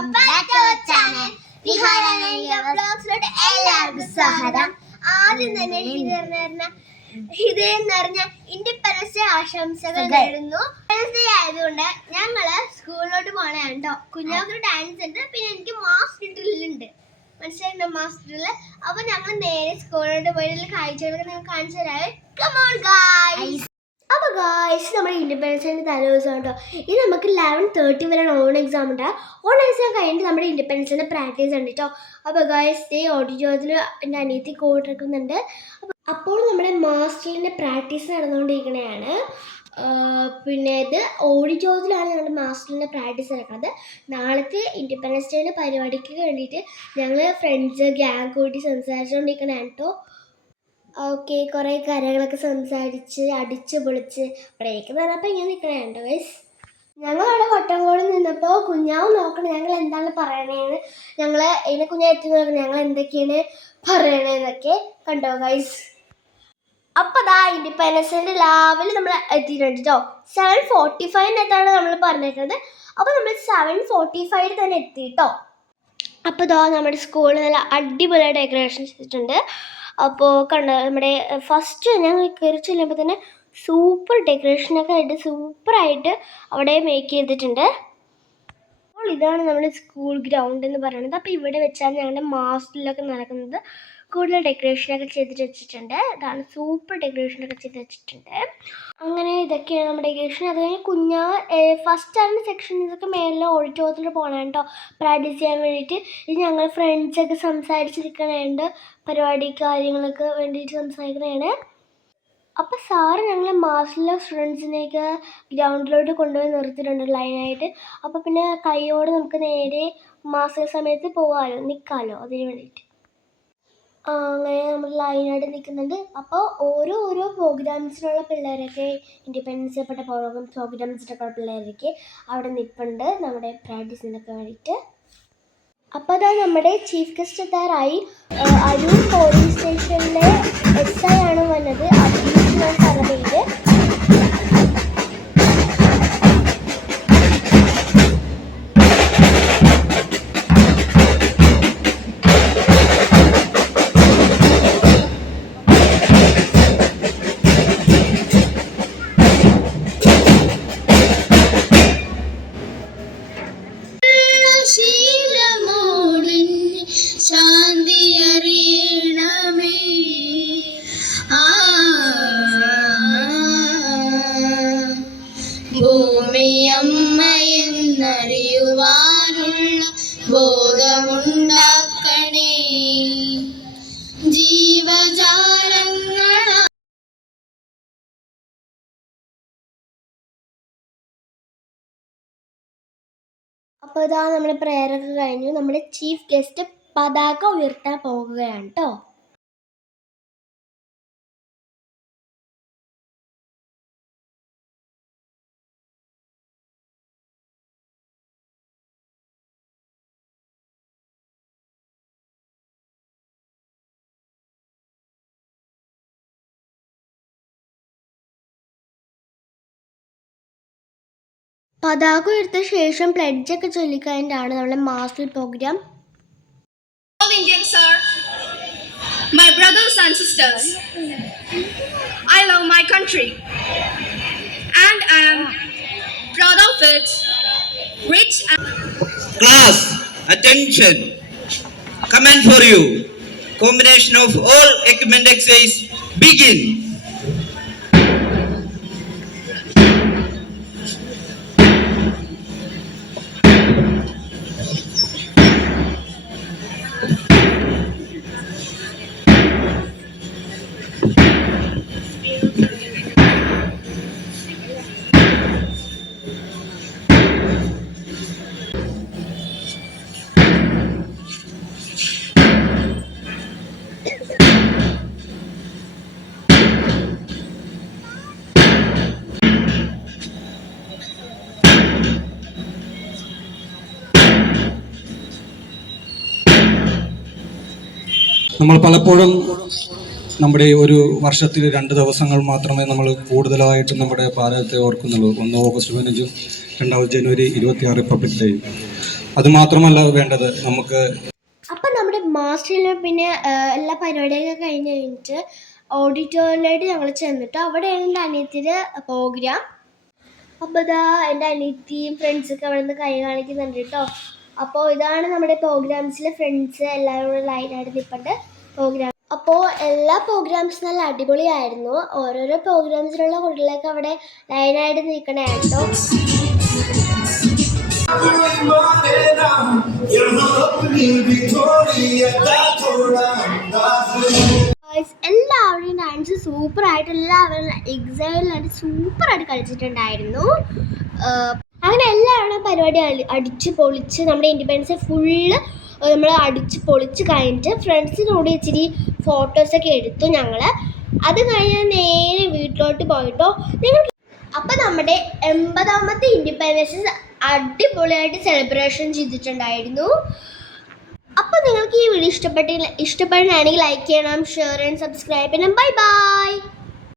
Welcome back to our channel വിഹാരനീയ വ്ലോഗ്സിലോട്ട് എല്ലാവർക്കും സ്വാഗതം. ആദ്യം തന്നെ ഹൃദയം നിറഞ്ഞ ഇൻഡിപെൻഡൻസ് ഡേ ആശംസകൾ നേരുന്നു. ഇൻഡിപെൻഡൻസ് ഡേ ആയതുകൊണ്ട് ഞങ്ങള് സ്കൂളിലോട്ട് പോകണേ കേട്ടോ. കുഞ്ഞാക്ക് ഡാൻസ് ഉണ്ട്, പിന്നെ എനിക്ക് മാസ്റ്റർ ഡ്രില്ലുണ്ട്, മനസ്സിലായിട്ടുണ്ടോ മാസ്റ്റർ ഡ്രില്ല്. അപ്പൊ ഞങ്ങൾ നേരെ സ്കൂളിലോട്ട് പോയി കാഴ്ചകളൊക്കെ നിങ്ങൾ കാണിച്ചു തരാം. Come on guys. അപ്പോൾ ഗായ്സ് നമ്മുടെ ഇൻഡിപെൻഡൻസ് ഡേൻ്റെ തലേ ദിവസം കേട്ടോ. ഇത് നമുക്ക് 11:30 വരെ ഓൺ എക്സാം ഉണ്ട്. ഓൺ എക്സാം കഴിഞ്ഞിട്ട് നമ്മുടെ ഇൻഡിപെൻഡൻസ് ഡേൻ്റെ പ്രാക്ടീസ് ഉണ്ട് കേട്ടോ. അപ്പോൾ ഗായ്സ് ഈ ഓഡിറ്റോറിയത്തിൽ എൻ്റെ അനിയത്തി കോട്ടിറക്കുന്നുണ്ട്. അപ്പോൾ നമ്മുടെ മാസ്റ്ററിൻ്റെ പ്രാക്ടീസ് നടന്നുകൊണ്ടിരിക്കുന്നതാണ്. പിന്നെ ഇത് ഓഡിറ്റോറിയത്തിലാണ് ഞങ്ങളുടെ മാസ്റ്ററിൻ്റെ പ്രാക്ടീസ് നടക്കുന്നത്. നാളത്തെ ഇൻഡിപെൻഡൻസ് ഡേൻ്റെ പരിപാടിക്ക് വേണ്ടിയിട്ട് ഞങ്ങൾ ഫ്രണ്ട്സ് ഗ്യാങ് കൂട്ടി സംസാരിച്ചുകൊണ്ടിരിക്കണതാണ് കേട്ടോ. ഓക്കെ, കുറേ കാര്യങ്ങളൊക്കെ സംസാരിച്ച് അടിച്ച് പൊളിച്ച് ഇവിടേക്ക് പറഞ്ഞപ്പോൾ ഇങ്ങനെ നിൽക്കണുണ്ടോ ഗൈസ്. ഞങ്ങളവിടെ കൊട്ടംകോട് നിന്നപ്പോൾ കുഞ്ഞാവ് നോക്കണം ഞങ്ങൾ എന്താണ് പറയണേന്ന്. ഞങ്ങൾ അതിനെ കുഞ്ഞാവ് എത്തി നോക്കണം ഞങ്ങൾ എന്തൊക്കെയാണ് പറയണേന്നൊക്കെ കണ്ടോ ഗൈസ്. അപ്പോൾ ദാ ഇൻഡിപെൻഡൻസ് ഡേ രാവിലെ നമ്മൾ എത്തിയിട്ടുണ്ട് കേട്ടോ. 7:45 നമ്മൾ പറഞ്ഞേക്കുന്നത്. അപ്പോൾ നമ്മൾ 7:45 തന്നെ എത്തി കേട്ടോ. അപ്പോൾ ദാ നമ്മുടെ സ്കൂളിൽ നല്ല അടിപൊളിയായി ഡെക്കറേഷൻ ചെയ്തിട്ടുണ്ട്. അപ്പോൾ കണ്ടോ നമ്മുടെ ഫസ്റ്റ് ഞങ്ങൾ കയറി ചെല്ലുമ്പോൾ തന്നെ സൂപ്പർ ഡെക്കറേഷനൊക്കെ ആയിട്ട് സൂപ്പറായിട്ട് അവിടെ മേക്ക് ചെയ്തിട്ടുണ്ട്. അപ്പോൾ ഇതാണ് നമ്മുടെ സ്കൂൾ ഗ്രൗണ്ട് എന്ന് പറയുന്നത്. അപ്പോൾ ഇവിടെ വെച്ചാണ് ഞങ്ങളുടെ മാസ്റ്ററിലൊക്കെ നടക്കുന്നത്. കൂടുതൽ ഡെക്കറേഷനൊക്കെ ചെയ്തിട്ട് വെച്ചിട്ടുണ്ട്. ഇതാണ് സൂപ്പർ ഡെക്കറേഷനൊക്കെ ചെയ്ത് വെച്ചിട്ടുണ്ട്. അങ്ങനെ ഇതൊക്കെയാണ് നമ്മുടെ ഡെക്കറേഷൻ. അത് കഴിഞ്ഞ് ഫസ്റ്റ് ആണ് സെക്ഷൻ ഇതൊക്കെ മേലെ ഓഡിറ്റോറിയത്തിൽ പോകണം കേട്ടോ പ്രാക്ടീസ് ചെയ്യാൻ വേണ്ടിയിട്ട്. ഇത് ഞങ്ങൾ ഫ്രണ്ട്സൊക്കെ സംസാരിച്ചിരിക്കണുണ്ട്, പരിപാടി കാര്യങ്ങളൊക്കെ വേണ്ടിയിട്ട് സംസാരിക്കണതാണ്. അപ്പോൾ സാറ് ഞങ്ങൾ മാസ്റ്ററിലെ സ്റ്റുഡൻസിനെയൊക്കെ ഗ്രൗണ്ടിലോട്ട് കൊണ്ടുപോയി നിർത്തിയിട്ടുണ്ട് ലൈനായിട്ട്. അപ്പോൾ പിന്നെ കൈയോടെ നമുക്ക് നേരെ മാസ്റ്റർ സമയത്ത് പോകാമല്ലോ, നിൽക്കാമല്ലോ, അതിന് വേണ്ടിയിട്ട്. അങ്ങനെ നമ്മൾ ലൈനായിട്ട് നിൽക്കുന്നുണ്ട്. അപ്പോൾ ഓരോ പ്രോഗ്രാംസിനുള്ള പിള്ളേരൊക്കെ ഇൻഡിപെൻഡൻസ് ഡേപ്പെട്ട പ്രോഗ്രാംസിനൊക്കെ പിള്ളേരൊക്കെ അവിടെ നിൽപ്പുണ്ട് നമ്മുടെ പ്രാക്ടീസിനൊക്കെ വേണ്ടിയിട്ട്. അപ്പോൾ അതാ നമ്മുടെ ചീഫ് ഗസ്റ്റ് എത്താറായി. അരൂർ പോലീസ് സ്റ്റേഷനിലെ SI ആണ് വന്നത്. അഭിജിത്ത് സ്ഥലപേര്. ഭൂമിയമ്മയെന്നറിയുവാനുള്ള ബോധമുണ്ടാക്കണേ ജീവജാലങ്ങൾ. അപ്പോൾ ഇതാ നമ്മുടെ പ്രേയറൊക്കെ കഴിഞ്ഞു. നമ്മുടെ ചീഫ് ഗസ്റ്റ് പതാക ഉയർത്താൻ പോകുകയാണ് കേട്ടോ. പതാക ഉയർത്ത ശേഷം പ്ലെഡ്ജൊക്കെ ചൊല്ലിക്കഴിഞ്ഞാണ് നമ്മുടെ master program. All Indians are my brothers and sisters. I love my country and I am proud of it. Rich and class, attention. Command for you. Combination of all equipment exercise begin. നമ്മൾ പലപ്പോഴും നമ്മുടെ ഒരു വർഷത്തിൽ 2 ദിവസങ്ങൾ മാത്രമേ നമ്മൾ കൂടുതലായിട്ടും നമ്മുടെ ഭാരതത്തെ ഓർക്കുന്നുള്ളൂ. ഒന്ന് ഓഗസ്റ്റ് 15, 2 ജനുവരി 26 റിപ്പബ്ലിക് ഡേ. അതുമാത്രമല്ല വേണ്ടത്, നമുക്ക് അപ്പം നമ്മുടെ മാസ്റ്ററിൽ പിന്നെ എല്ലാ പരിപാടിയൊക്കെ കഴിഞ്ഞിട്ട് ഓഡിറ്റോറിയത്തിലായിട്ട് ഞങ്ങൾ ചെന്നിട്ട് അവിടെയാണ് എൻ്റെ അനിയത്തിൻ്റെ പ്രോഗ്രാം. അപ്പോൾ ഇതാ എൻ്റെ അനിയത്തിയും ഫ്രണ്ട്സൊക്കെ അവിടെ നിന്ന് കൈ കാണിക്കുന്നുണ്ട് കേട്ടോ. അപ്പോൾ ഇതാണ് നമ്മുടെ പ്രോഗ്രാംസിലെ ഫ്രണ്ട്സ് എല്ലാവരും കൂടെ ലൈനായിട്ട് നിൽപ്പുണ്ട് പ്രോഗ്രാം. അപ്പോൾ എല്ലാ പ്രോഗ്രാംസും നല്ല അടിപൊളിയായിരുന്നു. ഓരോരോ പ്രോഗ്രാംസിലുള്ള കുട്ടികളൊക്കെ അവിടെ ലൈനായിട്ട് നിൽക്കണേ കേട്ടോ. എല്ലാവരുടെയും ഡാൻസ് സൂപ്പറായിട്ട് എല്ലാവരും എക്സൈറ്റഡായിട്ട് സൂപ്പറായിട്ട് കളിച്ചിട്ടുണ്ടായിരുന്നു. അങ്ങനെ എല്ലാവരുടെയും പരിപാടി അടിച്ച് പൊളിച്ച് നമ്മുടെ ഇൻഡിപെൻഡൻസ് ഫുള്ള് നമ്മൾ അടിച്ച് പൊളിച്ച് കഴിഞ്ഞിട്ട് ഫ്രണ്ട്സിനോട് ഇച്ചിരി ഫോട്ടോസൊക്കെ എടുത്തു ഞങ്ങൾ. അത് കഴിഞ്ഞ് നേരെ വീട്ടിലോട്ട് പോയിട്ടോ. അപ്പം നമ്മുടെ 80ാമത്തെ ഇൻഡിപെൻഡൻസ് അടിപൊളിയായിട്ട് സെലിബ്രേഷൻ ചെയ്തിട്ടുണ്ടായിരുന്നു. അപ്പോൾ നിങ്ങൾക്ക് ഈ വീഡിയോ ഇഷ്ടപ്പെടുകയാണെങ്കിൽ ലൈക്ക് ചെയ്യണം, ഷെയർ ആൻഡ് സബ്സ്ക്രൈബ് ചെയ്യണം. Bye bye.